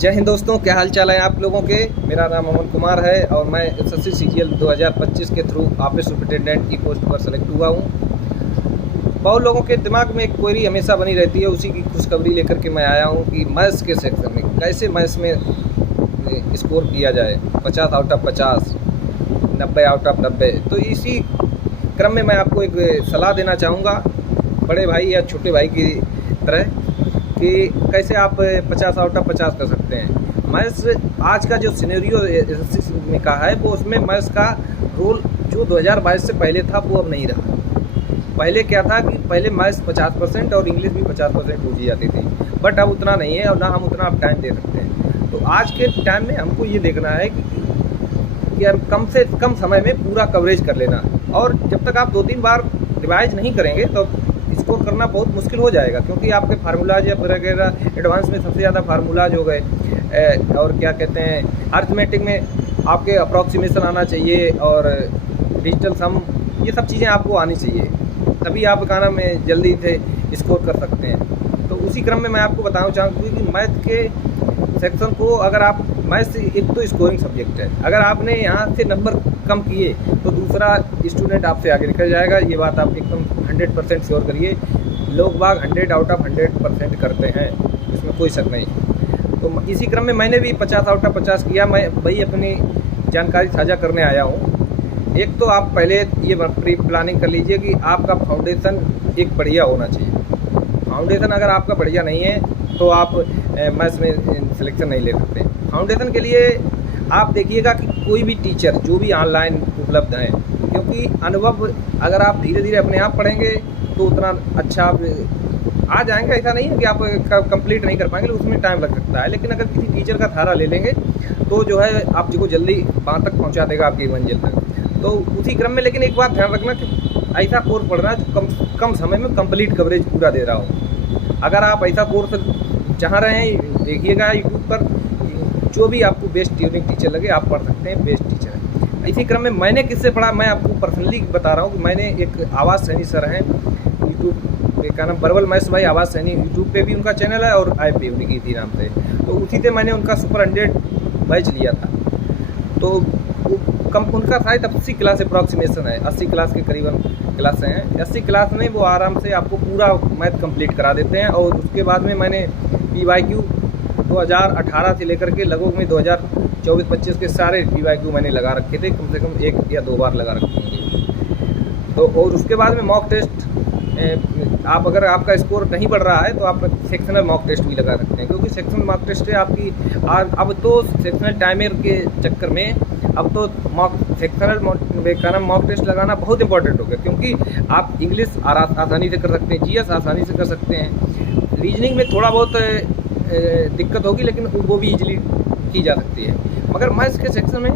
जय हिंद दोस्तों, क्या हाल चाल है आप लोगों के। मेरा नाम अमन कुमार है और मैं एसएससी सीजीएल 2025 के थ्रू ऑफिस सुपरिटेंडेंट की पोस्ट पर सेलेक्ट हुआ हूँ। बहुत लोगों के दिमाग में एक क्वेरी हमेशा बनी रहती है, उसी की खुशखबरी लेकर के मैं आया हूँ कि मैथ्स के सेक्शन में कैसे मैथ्स में स्कोर किया जाए 50 आउट ऑफ 50, 90 आउट ऑफ 90। तो इसी क्रम में मैं आपको एक सलाह देना चाहूँगा, बड़े भाई या छोटे भाई की तरह, कि कैसे आप 50 आउट ऑफ 50 कर सकते हैं। मैथ्स आज का जो सिनेरियो एसएससी में का है, वो उसमें मैथ्स का रोल जो 2022 से पहले था वो अब नहीं रहा। पहले क्या था कि पहले मैथ्स 50% और इंग्लिश भी 50% पूछी जाती थी, बट अब उतना नहीं है और ना हम उतना अब टाइम दे सकते हैं। तो आज के टाइम में हमको ये देखना है कि हम कम से कम समय में पूरा कवरेज कर लेना, और जब तक आप 2-3 बार रिवाइज नहीं करेंगे तो स्कोर करना बहुत मुश्किल हो जाएगा, क्योंकि आपके फार्मूलाज या वगैरह एडवांस में सबसे ज़्यादा फार्मूलाज हो गए, और क्या कहते हैं अर्थमेटिक में आपके अप्रॉक्सीमेशन आना चाहिए, और डिजिटल सम, ये सब चीज़ें आपको आनी चाहिए, तभी आप गाना में जल्दी से स्कोर कर सकते हैं। तो उसी क्रम में मैं आपको बताना चाहूँगी कि मैथ के सेक्शन को, अगर आप मैथ एक तो स्कोरिंग सब्जेक्ट है, अगर आपने यहाँ से नंबर कम किए तो दूसरा स्टूडेंट आपसे आगे निकल जाएगा। ये बात आप एकदम 100% श्योर करिए। लोग बाग 100 आउट ऑफ 100% करते हैं, इसमें कोई शक नहीं। तो इसी क्रम में मैंने भी 50 आउट ऑफ 50 किया। मैं वही अपनी जानकारी साझा करने आया हूँ। एक तो आप पहले ये प्री प्लानिंग कर लीजिए कि आपका फाउंडेशन एक बढ़िया होना चाहिए। फाउंडेशन अगर आपका बढ़िया नहीं है तो आप मैथ्स में सिलेक्शन नहीं ले सकते। फाउंडेशन के लिए आप देखिएगा कि कोई भी टीचर जो भी ऑनलाइन उपलब्ध हैं, क्योंकि अनुभव अगर आप धीरे धीरे अपने आप पढ़ेंगे तो उतना अच्छा आप आ जाएंगे। ऐसा नहीं है कि आप कंप्लीट नहीं कर पाएंगे, उसमें टाइम लग सकता है, लेकिन अगर किसी टीचर का सहारा ले लेंगे तो जो है आपको जल्दी वहाँ तक पहुँचा देगा, आपकी मंजिल तक। तो उसी क्रम में लेकिन एक बात ध्यान रखना कि ऐसा कोर्स पढ़ना जो कम समय में कंप्लीट कवरेज पूरा दे रहा हो। अगर आप ऐसा कोर्स चाह रहे हैं, देखिएगा यूट्यूब पर जो भी आपको बेस्ट ट्यूनिंग टीचर लगे आप पढ़ सकते हैं, बेस्ट टीचर है। इसी क्रम में मैंने किससे पढ़ा, मैं आपको पर्सनली बता रहा हूँ कि मैंने एक आवाज़ सैनी सर हैं यूट्यूब का नाम बरवल महेश भाई आवाज़ सैनी, यूट्यूब पे भी उनका चैनल है और ऐप भी उनकी थी नाम से। तो उसी से मैंने उनका सुपर 100 बैच लिया था। तो उनका शायद 80 क्लास अप्रॉक्सीमेशन है, 80 क्लास के करीबन क्लास हैं। 80 क्लास में वो आराम से आपको पूरा मैथ कंप्लीट करा देते हैं। और उसके बाद में मैंने PYQ 2018 से लेकर के लगभग में 2024-25 के सारे PYQ मैंने लगा रखे थे, कम से कम 1 या 2 बार लगा रखे होंगे। तो और उसके बाद में मॉक टेस्ट, आप अगर आपका स्कोर नहीं बढ़ रहा है तो आप सेक्शनल मॉक टेस्ट भी लगा सकते हैं, क्योंकि सेक्शनल मॉक टेस्ट है आपकी। अब तो सेक्शनल टाइमर के चक्कर में अब तो सेक्शनल मॉक टेस्ट लगाना बहुत इंपॉर्टेंट हो गया, क्योंकि आप इंग्लिश आसानी से कर सकते हैं, GS आसानी से कर सकते हैं, रीजनिंग में थोड़ा बहुत दिक्कत होगी लेकिन वो भी इजीली की जा सकती है। मगर मैथ्स के सेक्शन में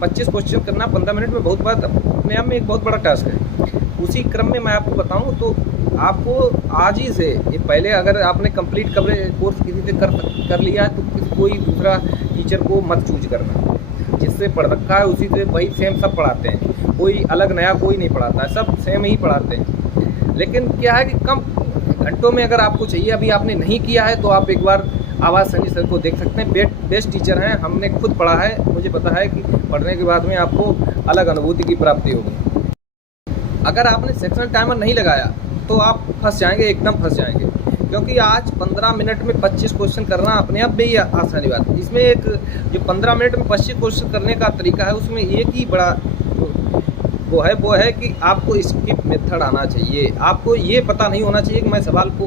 25 क्वेश्चन करना 15 मिनट में बहुत बात अपने आप में एक बहुत बड़ा टास्क है। उसी क्रम में मैं आपको बताऊं तो आपको आज ही से ये पहले अगर आपने कंप्लीट कवरेज कोर्स किसी से कर लिया है तो कोई दूसरा टीचर को मत चूज करना, जिससे पढ़ रखा है उसी से वही सेम सब पढ़ाते हैं, कोई अलग नया कोई नहीं पढ़ाता है, सब सेम ही पढ़ाते हैं। लेकिन क्या है कि कम घंटों में अगर आपको चाहिए, अभी आपने नहीं किया है तो आप एक बार आवाज़ सैनी सर को देख सकते हैं। बेस्ट टीचर हैं, हमने खुद पढ़ा है, मुझे पता है कि पढ़ने के बाद में आपको अलग अनुभूति की प्राप्ति होगी। अगर आपने सेक्शनल टाइमर नहीं लगाया तो आप फंस जाएंगे, एकदम फंस जाएंगे, क्योंकि आज 15 मिनट में 25 क्वेश्चन करना अपने आप में ही आसानी बात है। इसमें एक जो 15 मिनट में 25 क्वेश्चन करने का तरीका है, उसमें एक ही बड़ा वो है कि आपको स्किप मेथड आना चाहिए। आपको ये पता नहीं होना चाहिए कि मैं सवाल को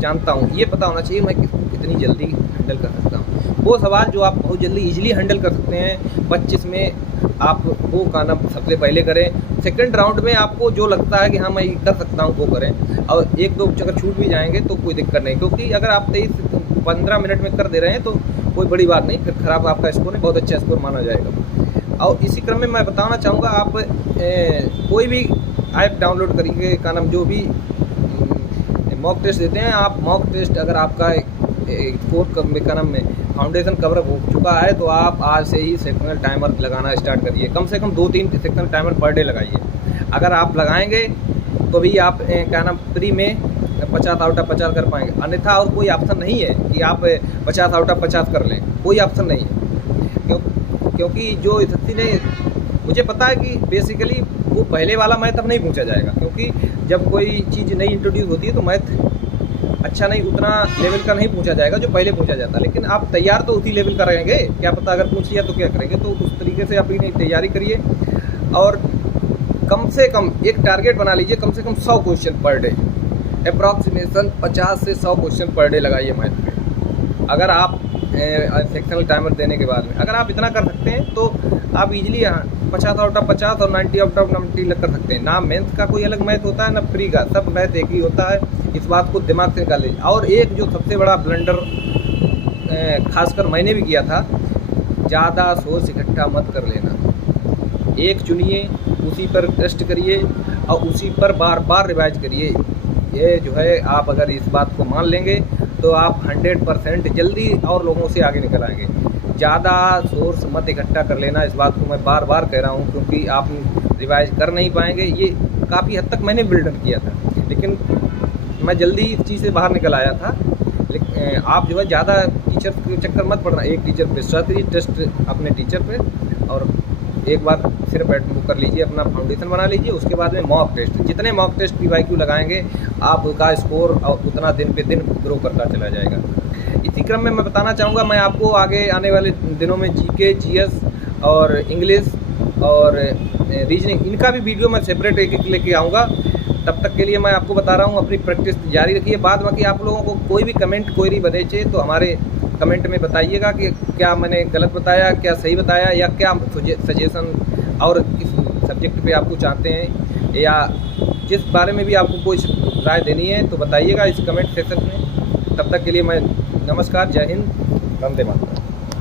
जानता हूँ, ये पता होना चाहिए मैं कितनी जल्दी हैंडल कर सकता हूँ। वो सवाल जो आप बहुत जल्दी इजीली हैंडल कर सकते हैं 25 में, आप वो काम सबसे पहले करें। सेकंड राउंड में आपको जो लगता है कि हाँ मैं कर सकता हूँ वो करें, और 1-2 अगर छूट भी जाएंगे तो कोई दिक्कत नहीं, क्योंकि अगर आप 23-15 मिनट में कर दे रहे हैं तो कोई बड़ी बात नहीं, फिर खराब आपका स्कोर नहीं, बहुत अच्छा स्कोर माना जाएगा। और इसी क्रम में मैं बताना चाहूँगा, आप कोई भी ऐप डाउनलोड करिए का नाम, जो भी मॉक टेस्ट देते हैं आप, मॉक टेस्ट अगर आपका कोर्स का नाम में फाउंडेशन कवर हो चुका है तो आप आज से ही सेक्शनल टाइमर लगाना स्टार्ट करिए। कम से कम 2-3 सेक्शनल टाइमर पर डे लगाइए। अगर आप लगाएंगे तो भी आप क्या नाम फ्री में 50 आउट ऑफ 50 कर पाएंगे, अन्यथा और कोई ऑप्शन नहीं है कि आप 50 आउट ऑफ 50 कर लें, कोई ऑप्शन नहीं है। क्योंकि जो एसएससी ने, मुझे पता है कि बेसिकली वो पहले वाला मैथ अब नहीं पूछा जाएगा, क्योंकि जब कोई चीज़ नई इंट्रोड्यूस होती है तो मैथ अच्छा नहीं, उतना लेवल का नहीं पूछा जाएगा जो पहले पूछा जाता। लेकिन आप तैयार तो उसी लेवल का रहेंगे, क्या पता अगर पूछ लिया तो क्या करेंगे। तो उस तरीके से अपनी तैयारी करिए और कम से कम एक टारगेट बना लीजिए, कम से कम 100 क्वेश्चन पर डे, अप्रॉक्सीमेशन 50 से 100 क्वेश्चन पर डे लगाइए मैथ में। अगर आप सेक्शनल टाइमर देने के बाद में अगर आप इतना कर सकते हैं तो आप इजीली 50 आउट ऑफ 50 और 90 आउट ऑफ 90 लग कर सकते हैं। ना मेंस का कोई अलग मैथ होता है ना प्री का, सब मैथ एक ही होता है, इस बात को दिमाग से निकाल लीजिए। और एक जो सबसे बड़ा ब्लंडर खासकर मैंने भी किया था, ज़्यादा सोर्स इकट्ठा मत कर लेना, एक चुनिए, उसी पर टेस्ट करिए और उसी पर बार बार रिवाइज करिए। ये जो है, आप अगर इस बात को मान लेंगे तो आप 100% जल्दी और लोगों से आगे निकल आएंगे। ज़्यादा सोर्स मत इकट्ठा कर लेना, इस बात को मैं बार बार कह रहा हूँ, क्योंकि आप रिवाइज कर नहीं पाएंगे। ये काफ़ी हद तक मैंने बिल्डअप किया था, लेकिन मैं जल्दी इस चीज़ से बाहर निकल आया था। लेकिन आप जो है ज़्यादा टीचर के चक्कर मत पड़ना, एक टीचर पे विश्वास करिए, टेस्ट अपने टीचर पे, और एक बार सिर्फ बुक कर लीजिए, अपना फाउंडेशन बना लीजिए। उसके बाद में मॉक टेस्ट, जितने मॉक टेस्ट PYQ लगाएंगे आपका स्कोर उतना दिन पे दिन ग्रो करता चला जाएगा। इसी क्रम में मैं बताना चाहूँगा, मैं आपको आगे आने वाले दिनों में GK, GS और इंग्लिश और रीजनिंग, इनका भी वीडियो मैं सेपरेट एक एक लेके आऊँगा। तब तक के लिए मैं आपको बता रहा हूँ, अपनी प्रैक्टिस जारी रखिए। बाद बाकी आप लोगों को कोई भी कमेंट क्वेरी बने चाहिए तो हमारे कमेंट में बताइएगा कि क्या मैंने गलत बताया, क्या सही बताया, या क्या सजेशन और किस सब्जेक्ट पे आपको चाहते हैं, या जिस बारे में भी आपको कोई राय देनी है तो बताइएगा इस कमेंट सेक्शन में। तब तक के लिए मैं नमस्कार, जय हिंद, वंदे मातरम।